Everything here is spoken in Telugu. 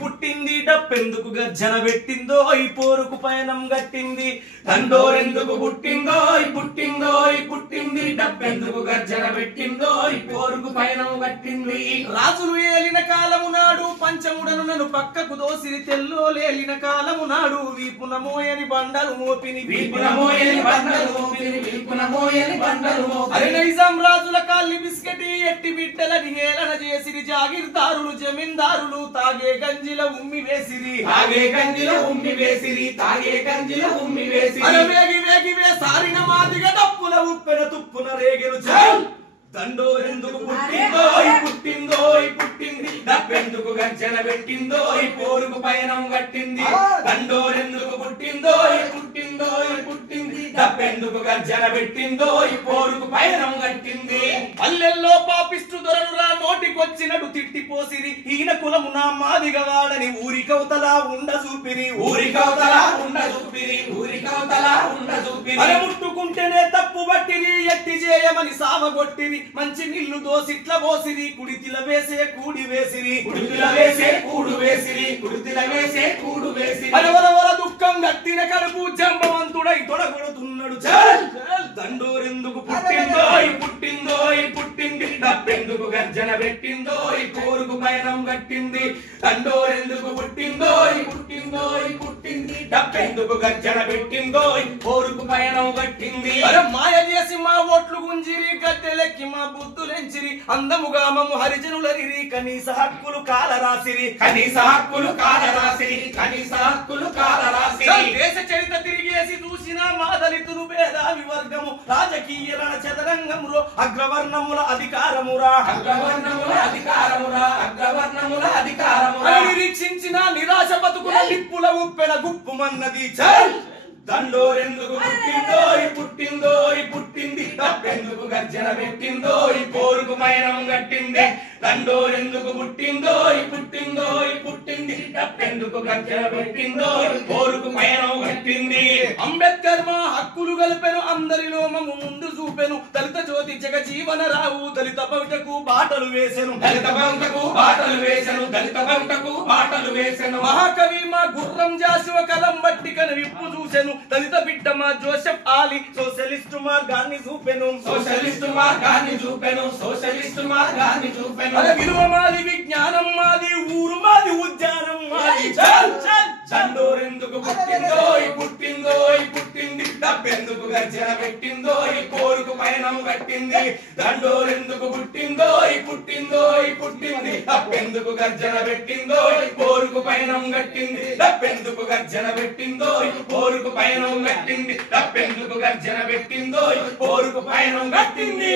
పుట్టింది డప్పెందుకు గర్జన పెట్టిందో ఈ పోరుకు పయనం గట్టింది దండోరెందుకు పుట్టింది డప్పెందుకు గర్జన పెట్టిందో ఈ పోరుకు పయనం గట్టింది రాజులు ఏలిన కాలము నాడు పంచముడను నన్ను పక్కకు దోసిరి తెల్లో లేలిన కాలము నాడు వీపున మోయని బండలు మోపిని అరే నైజాం రాజుల కాల్ని బిస్కెటి ఎట్టి బిడ్డలని హేళన చేసిరి జాగిర్దారులు జమీందారులు తాగే గంజిల ఉమ్మి వేసిరి వేగి సారిన మాదిగా డప్పుల ఉప్పెన తుప్పున రేగెను దండోరెందుకు పుట్టింది డప్పెందుకు గర్జన పెట్టిందో ఈ పోరుకు పయనం గట్టింది దండోరెందుకు పుట్టింది డప్పెందుకు గర్జన పెట్టిందో ఈ పోరుకు పయనం గట్టింది పల్లెల్లో పాపిస్తు దొరలురా నోటికొచ్చినట్టు తిట్టిపోసిరి ఈయన కులము నా మాదిగా వాడని ఊరికవతలా ఉండ చూపిరి ముట్టుకుంటేనే తప్పు పట్టిరి ఎట్టి చేయమని సావగొట్టిరి మంచి నీళ్లు దోసిట్ల పోసిరి కుడితిల వేసే కూడి వేసిరి వర దుఃఖం గట్టిన కడుపు జంబవంతుడై తొడగొడుతున్నాడు దండోరెందుకు పుట్టింది డప్పెందుకు గర్జన పెట్టిందో ఈ పోరుకు పయనం గట్టింది దండోరెందుకు పుట్టింది డప్పెందుకు గర్జన పెట్టిందో ఈ పోరుకు పయనం గట్టింది మాయ చేసి మా ఓట్లు గుంజిరి గద్దెలెక్కి మా బుద్ధులెంచిరి అందముగా మమ్ము హరిజనులరిరి కనీస హక్కులు కాలరాసిరి దేశ చరిత్ర తిరిగేసి చూసిన మా దళితులు భేదావి వర్గము రాజకీయ చదరంగములో అగ్రవర్ణముల అధికారమురా నిరీక్షించిన నిరాశ బతుకుల నిప్పుల ఉప్పెన గుప్పుమన్నది దండోరెందుకు పుట్టింది డప్పెందుకు గర్జన పెట్టిందో ఈ పోరుకు పయనం గట్టింది దండోరెందుకు పుట్టింది డప్పెందుకు గర్జన పెట్టిందో ఈ పోరుకు పయనం గట్టింది అంబేద్కర్ మా హక్కులు గలిపెను అందరిలో మమ్ము ముందు చూపెను దళిత జ్యోతి జగజీవన రావు దళిత భవితకు బాటలు వేసెను మహాకవి మా గుర్రం జాషువ కలం బట్టి కను విప్పు చూసెను దళిత బిడ్డ మా జోసెఫ్ ఆలీ సోషలిస్టు మార్గాన్ని చూపెను విలువ మాది విజ్ఞానం మాది ఊరు మాది ఉద్యానం మాది దండోరెందుకు పుట్టింది డప్పెందుకు గర్జన పెట్టిందో ఈ పోరుకు పయనం గట్టింది దండోరెందుకు పుట్టింది డప్పెందుకు గర్జన పెట్టిందో ఈ పోరుకు పయనం గట్టింది డప్పెందుకు గర్జన పెట్టిందో ఈ పోరుకు పయనం గట్టింది డప్పెందుకు గర్జన పెట్టిందో ఈ పోరుకు పయనం గట్టింది